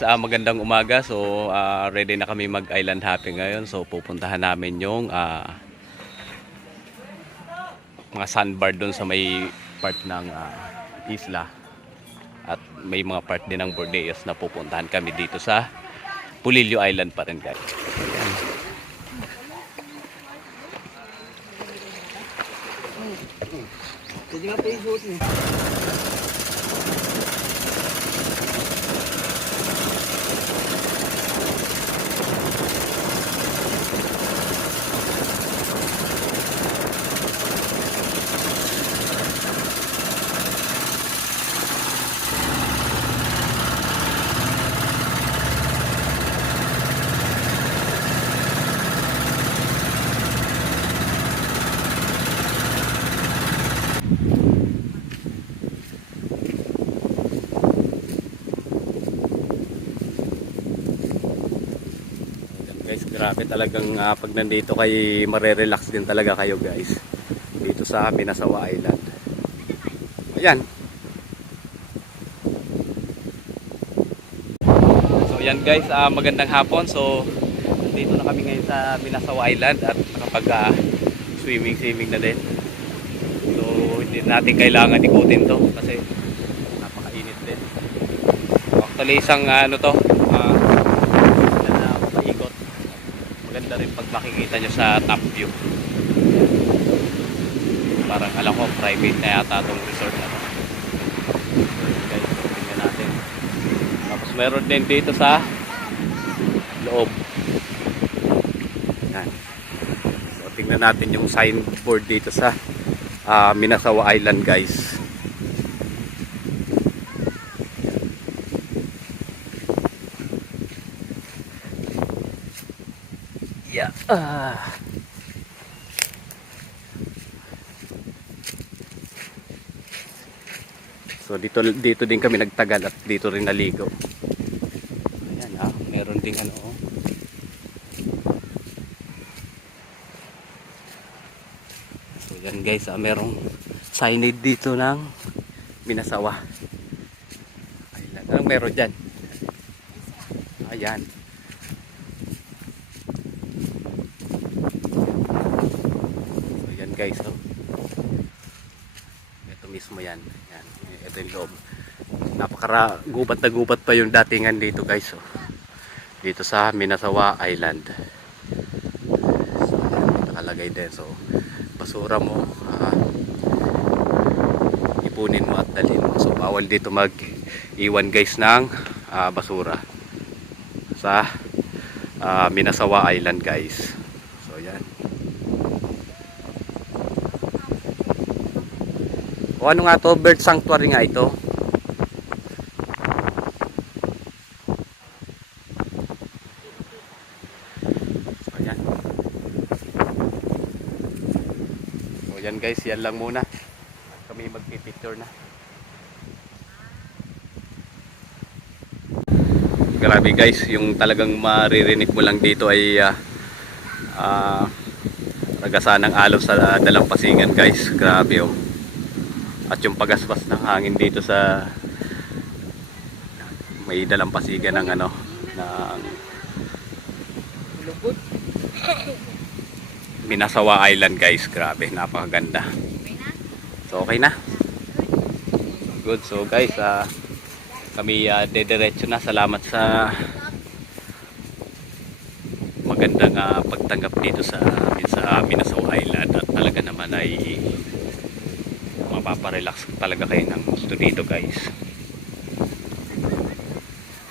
Ah, magandang umaga. So, ah, ready na kami mag-island hopping ngayon. So, pupuntahan namin yung ah, mga sandbar doon sa may part ng ah, isla. At may mga part din ng Bordeos na pupuntahan kami dito sa Pulilio Island pa rin guys. Jadi nga pa yung guys, grabe talagang ah, pag nandito kay marerelax din talaga kayo guys. Dito sa Minasawa Island. Ayan. So yan guys, ah, magandang hapon. So dito na kami ngayon sa Minasawa Island at nakapag ah, swimming swimming na din. So hindi natin kailangan ikutin to kasi napakainit din. Actually isang ah, ano to, ah, na na paikot. Maganda rin pag makikita nyo sa top view. Parang alam ko private na yata itong resort na to. Guys, tingnan natin. Tapos meron din dito sa loob. Yan. So tingnan natin yung signboard dito sa ah, Minasawa Island guys. Yeah. Ah. So dito dito din kami nagtagal at dito rin naligo. Ayan ah, meron ding ano oh. So yan guys, ah, merong signage dito ng Minasawa. Anong meron dyan? Ayan. So yan guys, oh. Ito mismo yan. Yan, ito yung loob. Napakara gubat na gubat pa yung datingan dito guys, oh. Dito sa Minasawa Island. So, nakalagay din. So, basura mo, ah, ipunin mo at dalhin mo. So, bawal dito mag iwan guys ng ah, basura sa ah, Minasawa Island guys. So, yan. O ano nga to? Bird sanctuary nga ito. So, yan. So, yan guys. Yan lang muna. Kami magpipicture na. Grabe guys. Yung talagang maririnig mo lang dito ay ah ah, ragasan ng alon sa dalampasigan guys. Grabe oh at yung pagaspas ng hangin dito sa may dalampasigan ng ano ng. Minasawa Island guys. Grabe napakaganda. So okay na. Good. So guys ah kami uh, dediretso na. Salamat sa magandang ah, pagtanggap dito sa amin sa Minasawa Island. At talaga naman ay mapaparelax talaga kayo ng gusto dito guys.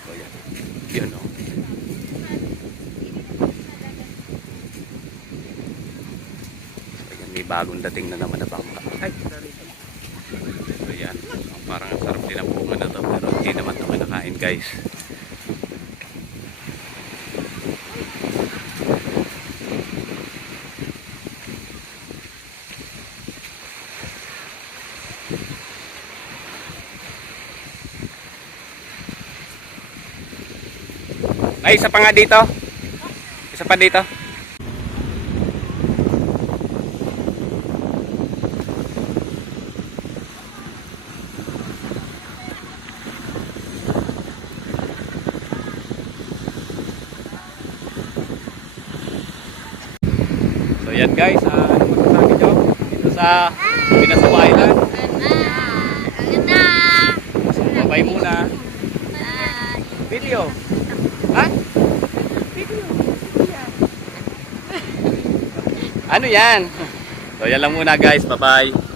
So yan. Yun o so yan may bagong dating na naman na bangka. Ay, so yan. Parang ang sarap din ang bunga na to pero hindi naman ito kinakain guys Ay, isa pa nga dito. Isa pa dito. So yan guys, uh, ano magsasabi nyo? Dito sa Pinasau Island. Bye muna. Video. Ha? Video. Ano yan? So yan lang muna guys. Bye-bye.